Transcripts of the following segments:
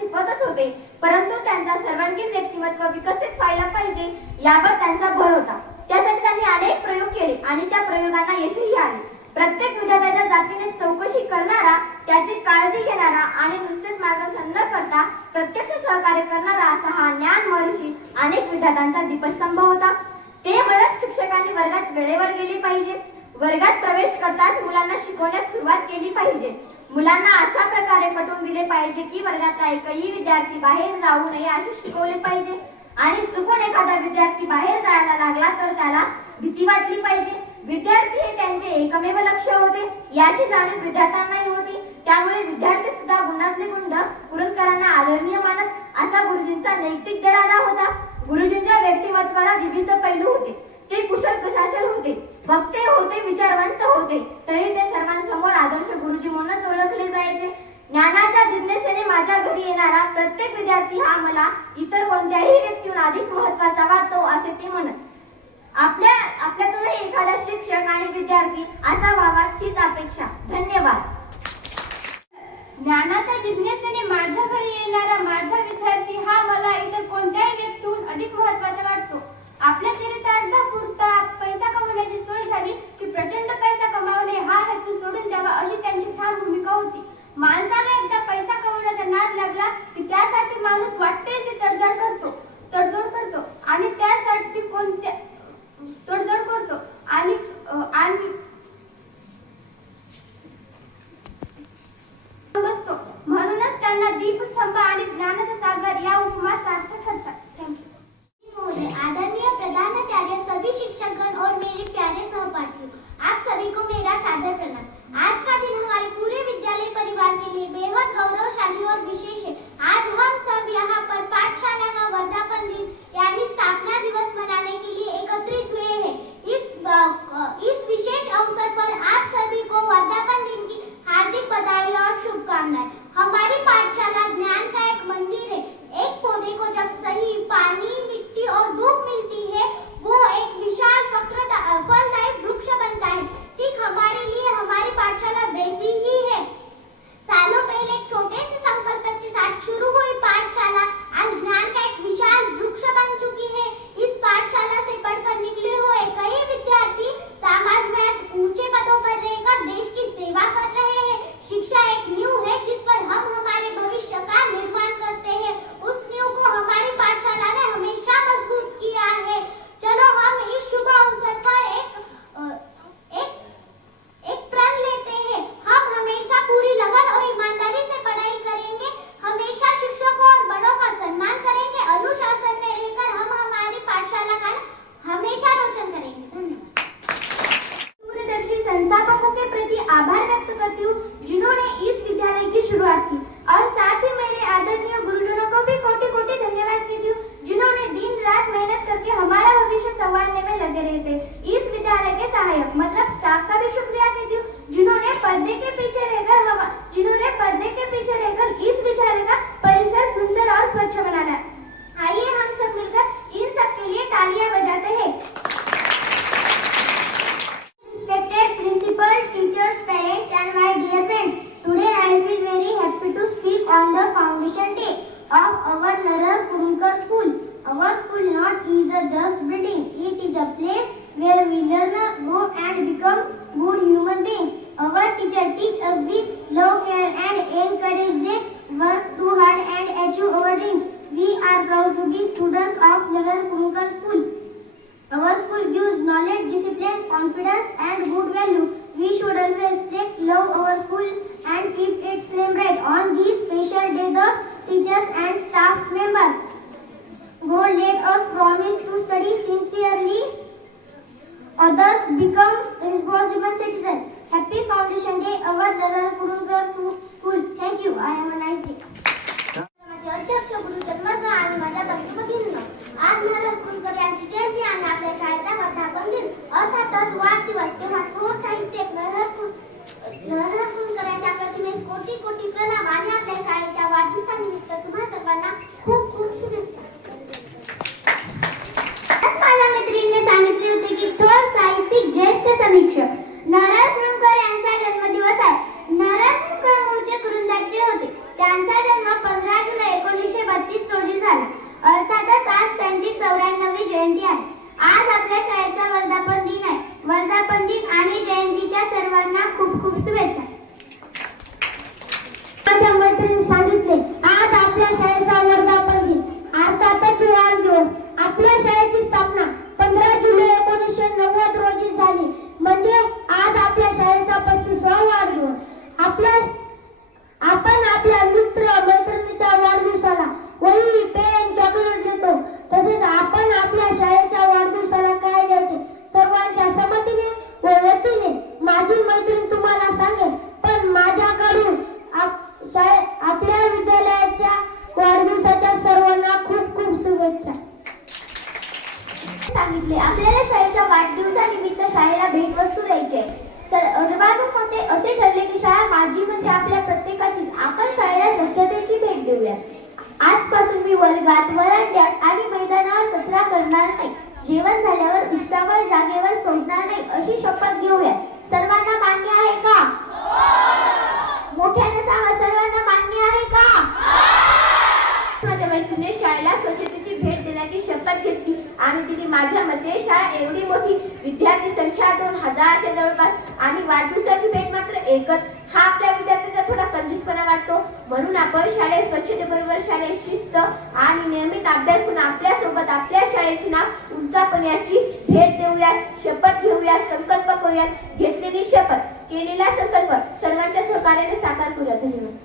शिकवतच होते, परंतु त्यांचा सर्वांगीण व्यक्तिमत्व विकसित व्हायला पाहिजे यावर त्यांचा भर होता. त्यासाठी त्यांनी अनेक प्रयोग केले आणि त्या प्रयोगांना यशही आले. प्रत्येक विद्यार्थ्याच्या जातीने चौकशी करणारा, त्याची काळजी घेणारा आणि नुसतेच मार्गदर्शन न करता प्रत्यक्ष सहकार्य करणारा असा हा ज्ञान महर्षी अनेक विद्यार्थ्यांचा दीपस्तंभ होता. ते म्हणत शिक्षकांनी वर्गात वेळेवर गेले पाहिजे. वर्गात प्रवेश करताच मुलांना शिकवण्यास सुरुवात केली पाहिजे. मुलांना अशा प्रकारे पटवून दिले पाहिजे की वर्गातला एकही विद्यार्थी बाहेर जाऊ नये असे शिकवले पाहिजे आणि चुकून एखादा विद्यार्थी बाहेर जायला लागला तर त्याला भीती वाटली पाहिजे. विद्यार्थी हे त्यांचे एकमेव लक्ष होते याची जाणीव विद्यार्थ्यांनाही होती. त्यामुळे विद्यार्थी सुद्धा गुणातले गुंड कुरुंदकरांना आदरणीय मानत असा गुरुजींचा नैतिक दरारा होता. गुरुजींच्या व्यक्तिमत्वाला विविध पैलू होते. ते कुशल प्रशासक होते, वक्ते होते, विचारवंत होते, तरी ते सर्वांसमोर आदर्श गुरुजी म्हणूनच ओळखले जायचे. ज्ञानाच्या जिज्ञासेने माझ्या घरी येणारा प्रत्येक विद्यार्थी हा मला इतर कोणत्याही व्यक्तीहून अधिक महत्त्वाचा वाटतो असे ते म्हणत. आपल्यातूनही एखादा शिक्षक आणि विद्यार्थी असा व्हावा हीच अपेक्षा. धन्यवाद. ज्ञानाच्या जिज्ञासेने माझ्या घरी येणारा माझा विद्यार्थी हा मला इतर कोणत्याही व्यक्तीहून अधिक महत्त्वाचा वाटतो. आपल्या चरितार्थापुरता पैसा कमवण्याची सोय झाली की प्रचंड पैसा कमावणे हा हेतू सोडून द्यावा अशी त्यांची ठाम भूमिका होती. माणसाला एकदा पैसा कमवण्याचा नाद लागला की त्यासाठी माणूस वाटेल ती तडजोड करतो आणि त्यासाठी कोणत्या तडजोड करतो आणि बसतो. म्हणूनच त्यांना दीपस्तंभ आणि ज्ञानाचा सागर या उपमा सार्थ ठरतात. आदरणीय प्रधानाचार्य, सभी शिक्षकगण और मेरे प्यारे सहपाठियों, आप सभी को मेरा सादर प्रणाम। आज का दिन हमारे पूरे विद्यालय परिवार के लिए बेहद गौरवशाली और विशेष है। आज हम सब यहाँ पर पाठशाला का वर्धापन दिन यानी स्थापना दिवस मनाने के लिए एकत्रित हुए हैं। इस विशेष अवसर पर आप सभी को वर्धापन दिन की हार्दिक बधाई और शुभकामनाएं। हमारी पाठशाला ज्ञान का एक मंदिर है। एक पौधे को जब सही पानी, मिट्टी और धूप मिलती है, वो एक विशाल फलदायी वृक्ष बनता है। ठीक हमारे लिए हमारी पाठशाला वैसी ही है। सालों पहले एक छोटे से संकल्प के साथ शुरू हुई पाठशाला आज ज्ञान का एक विशाल वृक्ष बन चुकी है। इस पाठशाला से पढ़कर निकले हुए कई विद्यार्थी समाज में आज ऊंचे पदों पर रहकर देश की सेवा कर रहे हैं। शिक्षा एक नींव है जिस पर हम हमारे भविष्य का निर्माण करते हैं। उस नींव को हमारी पाठशाला ने हमेशा मजबूत किया है। चलो हम इस शुभ अवसर पर एक प्रण लेते हैं। हम हमेशा पूरी लगन और ईमानदारी से पढ़ाई करेंगे, हमेशा शिक्षकों और बड़ों का सम्मान करेंगे, अनुशासन में रहकर हम हमारी पाठशाला का हमेशा रोशन करेंगे। धन्यवाद। दूरदर्शी संस्थापकों के प्रति आभार व्यक्त करती हूँ जिन्होंने इस विद्यालय की शुरुआत की, और साथ ही मेरे आदरणीय गुरुजनों को भी कोटि कोटि धन्यवाद कहती हूँ जिन्होंने दिन रात मेहनत करके हमारा भविष्य संवारने में लगे रहते। इस विद्यालय के सहायक मतलब स्टाफ का भी शुक्रिया कहती हूँ जिन्होंने पर्दे के पीछे रहकर इस विद्यालय का परिसर सुंदर और स्वच्छ बनाना। आइए हम सब मिलकर इन सब के लिए तालियां बजाते हैं। Respected principal, teachers, parents and my dear friends, today I feel very happy to speak on the foundation day of our Narar Kurundkar school. Our school not is a just building, it is a place where we learn, grow and become good human beings. Our teacher teach us with love, care and encourage them work too hard and achieve our dreams. We are proud to be students of Narar Kurundkar school. Our school gives knowledge, discipline, confidence and good value. We should always respect, love our school and keep its name bright. On this special day, the teachers and staff members go let us promise to study sincerely, others become responsible citizens. Happy Foundation Day, our Narar Kurundkar school. Thank you. I have a nice day. माझे अध्यक्ष गुरु जन्मद आणि माझ्या बंधू-भगिनींनो, आज नारायण कुरुंदकर यांची जयंती आणि आपल्या शाळेचा वर्धापन दिन अर्थातच वाढदिवस, तेव्हा थोर साहित्यिक नारायण कुरुंदकर यांच्या प्रतिमेस कोटी कोटी प्रणाम आणि आपल्या शाळेच्या वाढदिवसानिमित्त तुम्हा सर्वांना खूप खूप शुभेच्छा. माझ्या मैत्रिणीने सांगितले होते की थोर साहित्यिक ज्येष्ठ समीक्षक नारायण कुरुंदकर यांचा जन्मदिवस आहे. नारायण कुरुंदकर मूळचे कुरुंदाचे होते. त्यांचा शुभेच्छा. सांगितले आपल्याला शाळेच्या वाढदिवसानिमित्त शाळेला भेटवस्तू द्यायची आहे. सर्वांच्या मते असे ठरले की शाळा माझी म्हणजे आपल्या प्रत्येकाची. आपण शाळेला स्वच्छतेची भेट देऊया. आजपासून मी वर्गात, वरांड्यात आणि मैदानावर कचरा करणार नाही. जेवण झाल्यावर उष्टावळ जागेवर सोडणार नाही अशी शपथ घेऊया. सर्वांना मान्य आहे का? मोठ्याने सांगा, सर्वांना मान्य आहे का? माझ्या मैत्रिणीने शाळेला स्वच्छतेची भेट देण्याची शपथ घेतली आणि तिने माझ्या मते शाळा एवढी मोठी, विद्यार्थी संख्या 2000च्या जवळपास आणि वाढदिवसाची भेट मात्र एकच, हा आपल्या विद्यार्थ्यांचा थोडा कंजूसपणा वाटतो. म्हणून आपण शाळेत स्वच्छतेबरोबर शाळेत शिस्त आणि नियमित अभ्यास करून आपल्यासोबत आपल्या शाळेचे नाव उंचावण्याची भेट देऊयात, शपथ घेऊयात, संकल्प करूयात. घेतलेली शपथ, केलेला संकल्प सर्वांच्या सहकार्याने साकार करूयात. धन्यवाद.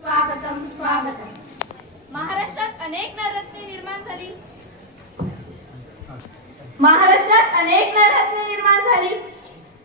स्वागतम स्वागतम. महाराष्ट्रात अनेक नवरत्ने निर्माण झाली. महाराष्ट्रात अनेक नवरत्ने निर्माण झाली.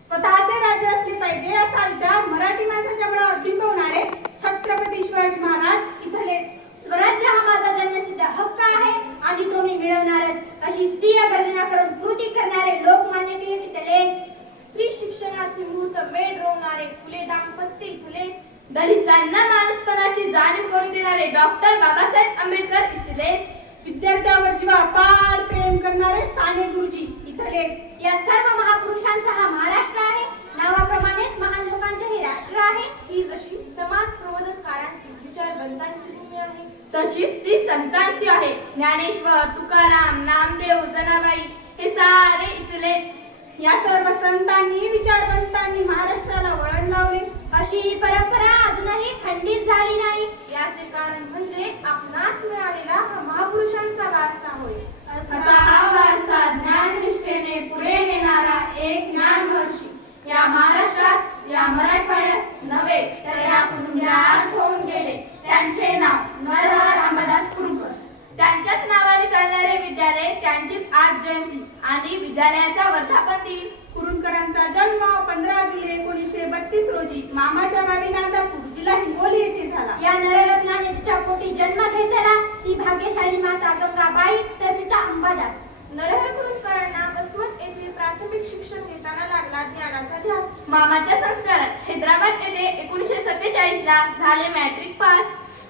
स्वतःचे राज्य असले पाहिजे असा विचार मराठी माणसाच्या मनावर बिंबवणारे छत्रपती शिवाजी महाराज इथले. स्वराज्य हा माझा जन्मसिद्ध हक्क आहे आणि तो मी मिळवणारच अशी सिंह गर्जना करून कृती करणारे लोकमान्य टिळक इथलेच. स्त्री शिक्षणाचे मुहूर्त मेढ रोवणारे फुले दाम्पत्य इथलेच. दलितांना माणूसपणाची जाणीव करून देणारे डॉक्टर बाबासाहेब आंबेडकर इथलेच. विद्यार्थ्यावर जीवापाड प्रेम करणारे साने गुरुजी इथलेच. या सर्व महापुरुषांचा हा महाराष्ट्र आहे. नावाप्रमाणेच महान लोकांचे हे राष्ट्र आहे. ही जशी समाज प्रबोधनकारांची, विचारवंतांची भूमी आहे, तशीच ती संतांची आहे. ज्ञानेश्वर, तुकाराम, नामदेव, जनाबाई हे सारे इथलेच. या सर्व संतांनी, विचारवंतांनी महाराष्ट्राला वळण लावले. अशी ही परंपरा अजूनही खंडित झाली नाही. याचे कारण म्हणजे आपणास मिळालेला हा महापुरुषांचा वारसा होय. असा हा वारसा ज्ञाननिष्ठेने पुढे नेणारा एक ज्ञानमहर्षी या महाराष्ट्रात, या मराठवाड्यात नव्हे तर या कुटुंबात होऊन गेले. त्यांचे नाव नरहर अंबादास कुरुंकर. त्यांच्याच नावाने चालणारे विद्यालय, त्यांचीच आज जयंती आणि विद्यालयाचा वर्धापन दिन. कुरुंकरांचा जन्म 15 जुलै 1932 रोजी मामाच्या गावी नांदापूर, जिल्हा हिंगोली येथे झाला. या नररत्नाने जिच्या पोटी जन्म घेतला ती भाग्यशाली माता गंगाबाई तर पिता अंबादास. नरहर कुरुंकरांना वसमत येथे प्राथमिक शिक्षण घेताना लागला ज्ञानाचा ध्यास. मामाच्या संस्कारात हैदराबाद येथे 1947 ला झाले मॅट्रिक पास.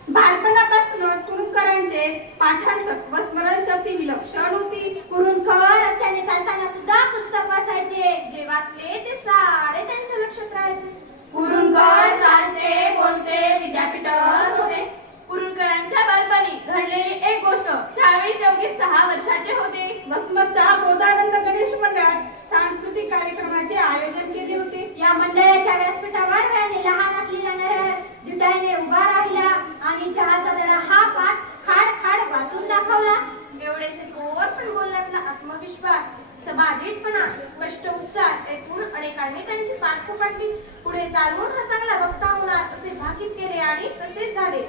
बालपणापासूनच कुरुंकरांचे पाठांतर व स्मरणशक्ती विलक्षण होती. कुरुंकर रस्त्याने चालताना सुद्धा पुस्तक वाचायचे. जे वाचले ते सारे त्यांच्या लक्षात राहायचे. कुरुंकर चालते बोलते विद्यापीठच होते. कुरुंकरांच्या बालपणी घडलेली एक गोष्ट, त्यावेळी ते अवघे 6 वर्षाचे होते. वसमतच्या बोधानंद गणेश मंडळात सांस्कृतिक कार्यक्रमाचे आयोजन केले होते. या मंडळाच्या व्यासपीठावर वयाने लहान असलेला नरहर दुटाईने उभा राहिला आणि चहाचा दडा हा पाठ खाड खाड वाचून दाखवला. एवढेसे थोर पण बोलण्याचा आत्मविश्वास, सभाधीटपणा, स्पष्ट उच्चार ऐकून अनेकांनी त्यांची पाठ पकडली. पुढे चालवून हा चांगला वक्ता होणार असे भाकीत केले आणि तसेच झाले.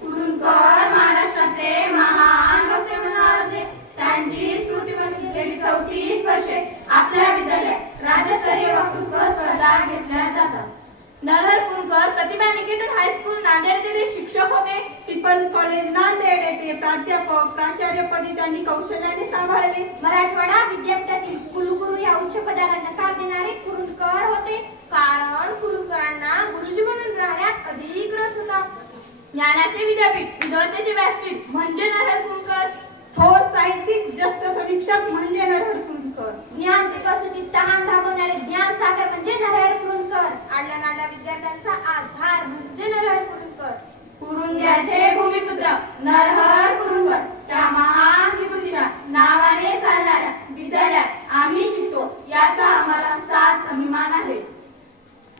कुरुंकर महाराष्ट्रातले महान वक्ते म्हणाले. त्यांची स्मृतिपणी गेली 34 वर्षे आपल्या विद्यालयात राज्यस्तरीय वक्तृत्व स्पर्धा घेतल्या जातात. नरहर कुरुंकर प्रतिभा निकेतन हायस्कूल नांदेड येथे शिक्षक होते. पीपल्स कॉलेज नांदेड येथे प्राध्यापक, प्राचार्यपदी त्यांनी कौशल्याने सांभाळले. मराठवाडा विद्यापीठातील कुलगुरू या उच्च पदाला नकार देणारे कुरुंकर होते. कारण कुरुंकरांना गुरुजी म्हणून राहण्यात अधिक रस होता. ज्ञानाचे विद्यापीठ, विद्वत्तेचे व्यासपीठ म्हणजे नरहर कुरुंकर. थोर साहित्यिक, ज्येष्ठ समीक्षक म्हणजे नरहर कुरुंकर. ज्ञान पिपासूची तहान भागवणारे ज्ञान सागर म्हणजे नरहर कुरुंकर. आडल्या नाडल्या विद्यार्थ्यांचा आधार म्हणजे नरहर कुरुंकर. कुरुंद्याचे भूमिपुत्र नरहर कुरुंकर. त्या महान विभूतीच्या नावाने चालणाऱ्या विद्यालयात आम्ही शिकतो, याचा आम्हाला साथ अभिमान आहे.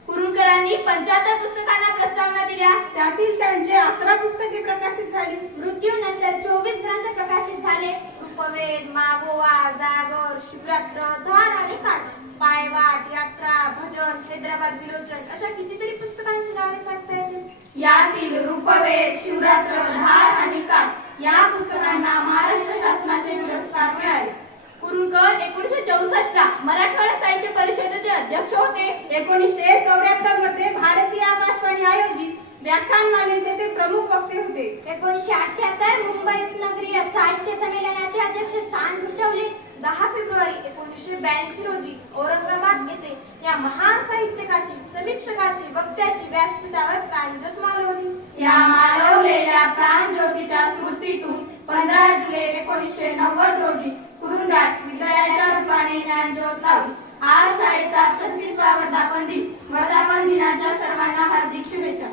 कुरुंकरांनी 75 पुस्तकांना प्रस्तावना दिल्या. त्यातील त्यांचे 11 पुस्तके प्रकाशित झाली. मृत्यूनंतर 24 ग्रंथ प्रकाशित झाले. उपवेद, मागोवा, जागर, शिवरात्र, धार आणि काठ, पायवाट, यात्रा, भजन, हैदराबाद विलोचन अशा कितीतरी पुस्तकांची नावे सांगता येतील. यातील रूपवेद, शिवरात्र, धार आणि काठ या पुस्तकांना महाराष्ट्र शासनाचे पुरस्कार मिळाले. कुरुंकर 1964 ला मराठवाडा साहित्य परिषदेचे अध्यक्ष होते. 1974 मध्ये भारतीय आकाशवाणी आयोजित व्याख्यानमालेचे ते प्रमुख वक्ते होते. 1978 मुंबई उपनगरीय साहित्य संमेलनाचे अध्यक्षस्थान भूषवले. 10 फेब्रुवारी 1982 रोजी औरंगाबाद येथे या महान साहित्यकाची, समीक्षकाची, वक्त्याची व्यासपीठावर प्राणज्योत मालवली. या मालवलेल्या प्राणज्योतीच्या स्मृतीतून 15 जुलै 1990 रोजी कुरुंदात विद्यालयाच्या रूपाने ज्ञानज्योत लावली. आज शाळेचा 36वा वर्धापन दिनाच्या सर्वांना हार्दिक शुभेच्छा.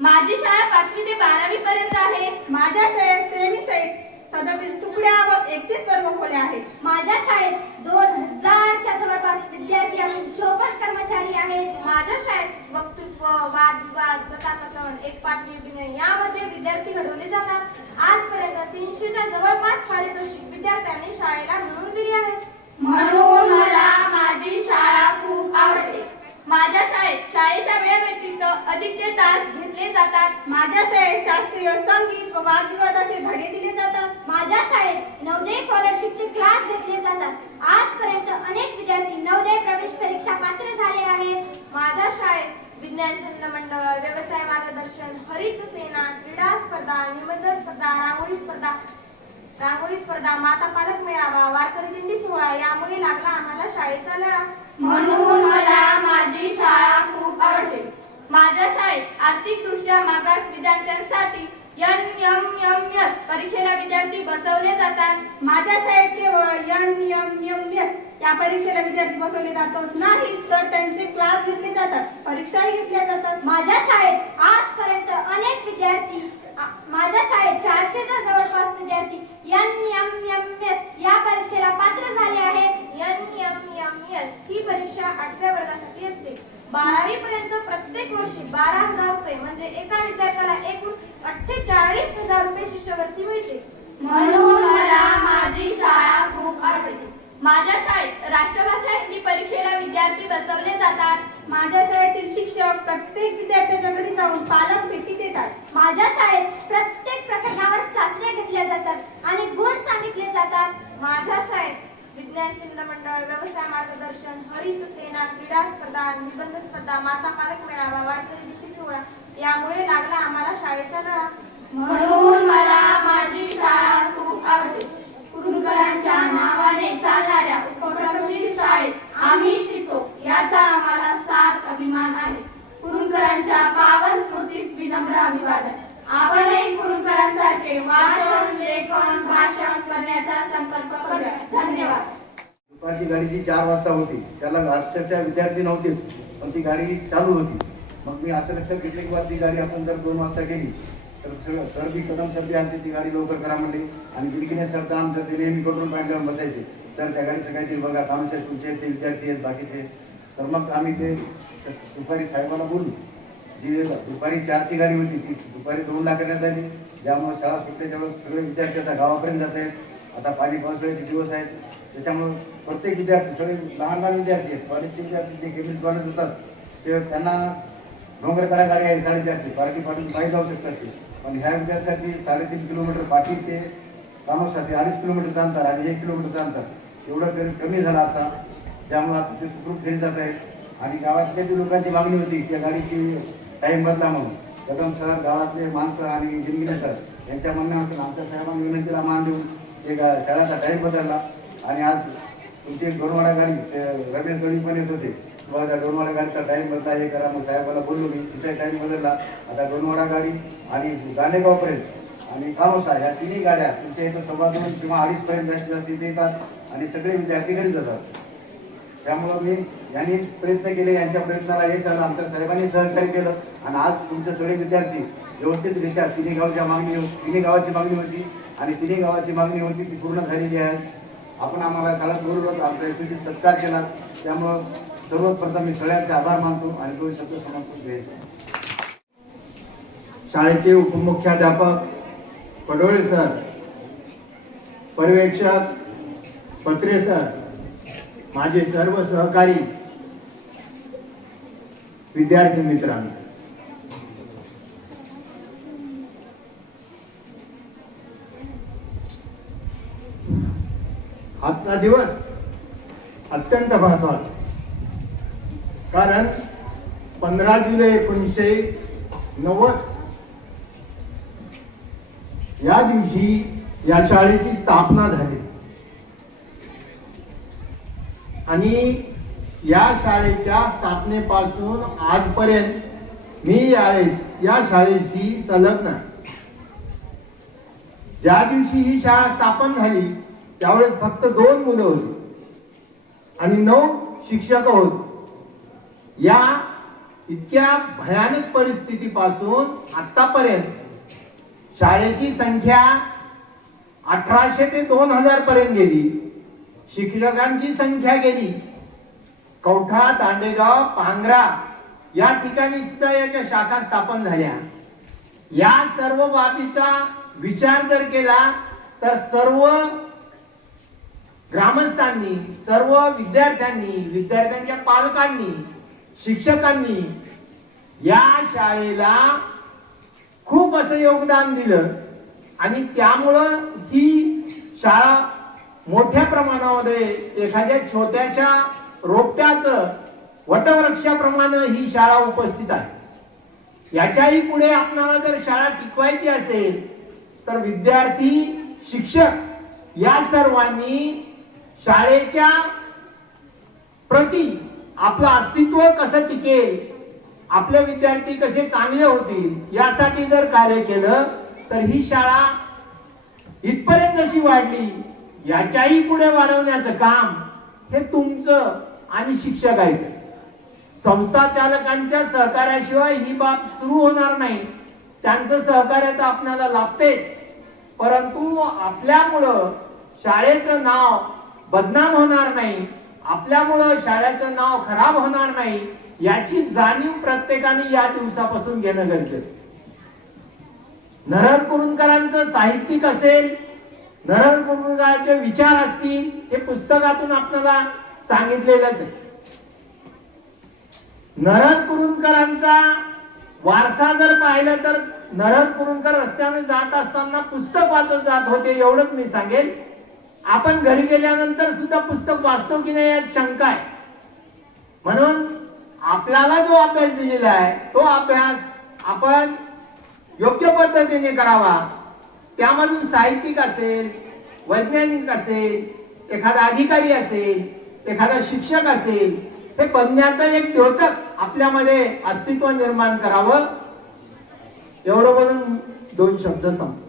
माझी शाळा 5वी ते 12वी पर्यंत आहे. माझ्या शाळेत सेमी सहित 37 तुकड्या व 31 वर्ग खोल्या आहेत. माझ्या शाळेत 2000च्या जवळपास विद्यार्थी आणि 24 कर्मचारी आहेत. माझ्या शाळेत वक्तृत्व, वादविवाद, कथाकथन, एकपात्री अभिनय यामध्ये विद्यार्थी घडवले जातात. आजपर्यंत 300च्या जवळपास पारितोषिक विद्यार्थ्यांनी शाळेला मिळवून दिली आहेत. म्हणून मला माझी शाळा खूप आवडते. माझ्या शाळेत शाळेच्या वेळेव्यतिरिक्त अधिकचे तास घेतले जातात. माझ्या शाळेत शास्त्रीय, संगीत व वादविवादाचे धडे दिले जातात. माझ्या शाळेत नवोदय स्कॉलरशिपचे क्लास घेतले जातात. आजपर्यंत अनेक विद्यार्थी नवोदय प्रवेश परीक्षा पात्र झाले आहेत. माझ्या शाळेत विज्ञान छंद मंडळ, व्यवसाय मार्गदर्शन, हरित सेना, क्रीडा स्पर्धा, निबंध स्पर्धा, रांगोळी स्पर्धा, माता पालक मेळावा, वारकरी दिंडी सोहळा यामुळे लागला आम्हाला शाळेचा लळा. म्हणून मला माझी शाळा खूप आवडते. माझ्या शाळेत आर्थिकदृष्ट्या मागास विद्यार्थ्यांसाठी NMMS परीक्षेला विद्यार्थी बसवले जातात. माझ्या शाळेत केवळ NMMS या परीक्षेला विद्यार्थी बसवले जातच नाही, तर त्यांचे क्लास घेतले जातात, परीक्षाही घेतल्या जातात. माझ्या शाळेत आजपर्यंत अनेक विद्यार्थी माझ्या शाळेत 400च्या जवळपास विद्यार्थी NMMS या परीक्षेला पात्र झाले आहेत. NMMS ही परीक्षा 8व्या वर्गासाठी असते. 12वी पर्यंत प्रत्येक वर्षी 12,000 रुपये म्हणजे एका विद्यार्थ्याला एकूण 48,000 रुपये शिष्यवृत्ती मिळते. म्हणून मला माझी शाळा खूप आवडते. माझ्या शाळेत राष्ट्रभाषा हिंदी परीक्षेला विद्यार्थी बसवले जातात. माझ्या शाळेतील शिक्षक प्रत्येक विद्यार्थ्याच्या घरी जाऊन पालक भेटी देतात. माझ्या शाळेत प्रत्येक प्रकरणावर चाचण्या घेतल्या जातात आणि गुण सांगितले जातात. माझ्या शाळेत विज्ञान छंद मंडळ, व्यवसाय मार्गदर्शन, हरित सेना, क्रीडा स्पर्धा, निबंध स्पर्धा, माता पालक मेळावा, वारकरी दिंडी सोहळा यामुळे लागला आम्हाला शाळेचा लळा. म्हणून मला माझी शाळा खूप आवडते. कुरुंदकरांच्या नावाने चालणाऱ्या उपक्रमशील शाळेत आम्ही शिकतो याचा आम्हाला सार्थ अभिमान आहे. कुरुंदकरांच्या पावन स्मृतीस विनम्र अभिवादन. आपणही कुरुंदकरांसारखे वाचन, लेखन, भाषण करण्याचा संकल्प करूया. धन्यवाद. दुपारची गाडी जी 4 वाजता होती त्याला अक्षरशः विद्यार्थी नव्हतेच, पण ती गाडी चालू होती. मग मी असं लक्षात घेतलं की ती गाडी आपण जर 2 वाजता गेली तर सर्दी कदम सर्दी आणते, ती गाडी लवकर करा म्हणली. आणि बिलकिने सर तर आमचं ते नेहमी करून पॉईंट लावून बसायचे, सर त्या गाडीचं काहीतरी बघा, कामाच्या तुमचे ते विद्यार्थी आहेत बाकीचे. तर मग आम्ही ते दुपारी साहेबाला बोलू. जी दुपारी 4ची गाडी होती ती दुपारी 2ला करण्यात आली, ज्यामुळे शाळा सुटल्याच्या वेळेस सगळे विद्यार्थी आता गावापर्यंत जात आहेत. आता पाणी पावसाळ्याचे दिवस आहेत, त्याच्यामुळे प्रत्येक विद्यार्थी, सगळे लहान लहान विद्यार्थी आहेत, कॉलेजचे विद्यार्थी जे केमिस्ट कॉलेज होतात ते त्यांना डोंगरकडा गाडी आहे 4:30 पार्टी पाठवून पायी जाऊ शकतात ते. पण ह्या विद्यार्थ्यांसाठी 3.5 किलोमीटर पाठी ते कामासाठी 2.5 किलोमीटरचं अंतर आणि 1 किलोमीटरचं अंतर एवढं कमी झालं आता, त्यामुळे आता ते सुखरूप झेल जात आहे. आणि गावातल्या जी लोकांची मागणी होती त्या गाडीची टाईम बदला म्हणून कदम सर, गावातले माणसं आणि जिंगिने सर यांच्या म्हणण्यानुसार आमच्या साहेबांनी विनंतीला मान देऊन ते शाळेचा टाईम बदलला. आणि आज तुमची एक डोनवाडा गाडी रमेश गडी पण येत होते, त्या डोनवाडा गाडीचा टाईम बदला हे करा. मग साहेबाला बोललो मी, तिचा टाईम बदलला. आता डोनवाडा गाडी आणि गाणेगावपर्यंत आणि कामोसा ह्या 3ही गाड्या तुमच्या इथं 2:15 किंवा 2:30 पर्यंत जास्तीत जास्त इथे येतात आणि सगळे विद्यार्थी घरी जातात. त्यामुळं मी यांनी प्रयत्न केले, यांच्या प्रयत्नाला यश आलं, आमच्या साहेबांनी सहकार्य केलं. आणि आज तुमचे सगळे विद्यार्थी व्यवस्थितरित्या तिन्ही गावची मागणी होती आणि तिन्ही गावाची मागणी होती ती पूर्ण झालेली आहे. आपण आम्हाला शाळेत बोलवलं, आमचा यशस्वी सत्कार केला. त्यामुळं सर्वप्रथम मी सगळ्यांचे आभार मानतो आणि तो शब्द समर्पित घेतो. शाळेचे उपमुख्याध्यापक पडोळे सर, पर्यवेक्षक पत्रे सर, माझे सर्व सहकारी, विद्यार्थी मित्रांनो, आजचा दिवस अत्यंत महत्त्वाचा, कारण 15 जुलै 1990 या दिवशी या शाळेची स्थापना झाली आणि या शाळेच्या स्थापनेपासून आजपर्यंत मी या शाळेशी संलग्न आहे. ज्या दिवशी ही शाळा स्थापन झाली त्यावेळेस फक्त 2 मुलं होती आणि 9 शिक्षक होते. या इतक्या भयानक परिस्थितीपासून आतापर्यंत शाळेची संख्या 1800 ते 2000 पर्यंत गेली. शिक्षकांची संख्या गेली. कवठा, दांडेगाव, पांगरा या ठिकाणी सुद्धा याच्या शाखा स्थापन झाल्या. या सर्व बाबीचा विचार जर केला तर सर्व ग्रामस्थांनी, सर्व विद्यार्थ्यांनी, विद्यार्थ्यांच्या पालकांनी, शिक्षकांनी या शाळेला खूप असं योगदान दिलं आणि त्यामुळं ही शाळा मोठ्या प्रमाणामध्ये एखाद्या छोट्याशा रोपट्याचं वटवृक्षाप्रमाणे ही शाळा उपस्थित आहे. याच्याही पुढे आपल्याला जर शाळा टिकवायची असेल तर विद्यार्थी, शिक्षक या सर्वांनी शाळेच्या प्रति आपलं अस्तित्व कसं टिकेल, आपले विद्यार्थी कसे चांगले होतील यासाठी जर कार्य केलं तर ही शाळा इथपर्यंत जशी वाढली याच्याही पुढे वाढवण्याचं काम हे तुमचं आणि शिक्षकांचं. संस्था चालकांच्या सहकार्याशिवाय ही बाब सुरू होणार नाही. त्यांचं सहकार्य तर आपल्याला लाभते, परंतु आपल्यामुळं शाळेचं नाव बदनाम होणार नाही, आपल्यामुळं शाळेचं नाव खराब होणार नाही याची जाणीव प्रत्येकाने या दिवसापासून घेणं गरजेचं. नरहर कुरुंदकरांचं साहित्यिक असेल, नरहर कुरुंदकरांचे विचार असतील, हे पुस्तकातून आपल्याला सांगितलेलंच आहे. नरहर कुरुंदकरांचा वारसा जर पाहिलं तर नरहर कुरुंदकर रस्त्याने जात असताना पुस्तक वाचत जात होते एवढंच मी सांगेल. आपण घरी गेल्यानंतर सुद्धा पुस्तक वाचतो की नाही यात शंका आहे. म्हणून आपल्याला जो अभ्यास दिलेला आहे तो अभ्यास आपण योग्य पद्धतीने करावा. त्यामधून साहित्यिक असेल, वैज्ञानिक असेल, एखादा अधिकारी असेल, एखादा शिक्षक असेल, हे बनण्याचं एक द्योतक आपल्यामध्ये अस्तित्व निर्माण करावं. एवढं बोलून 2 शब्द संपतो.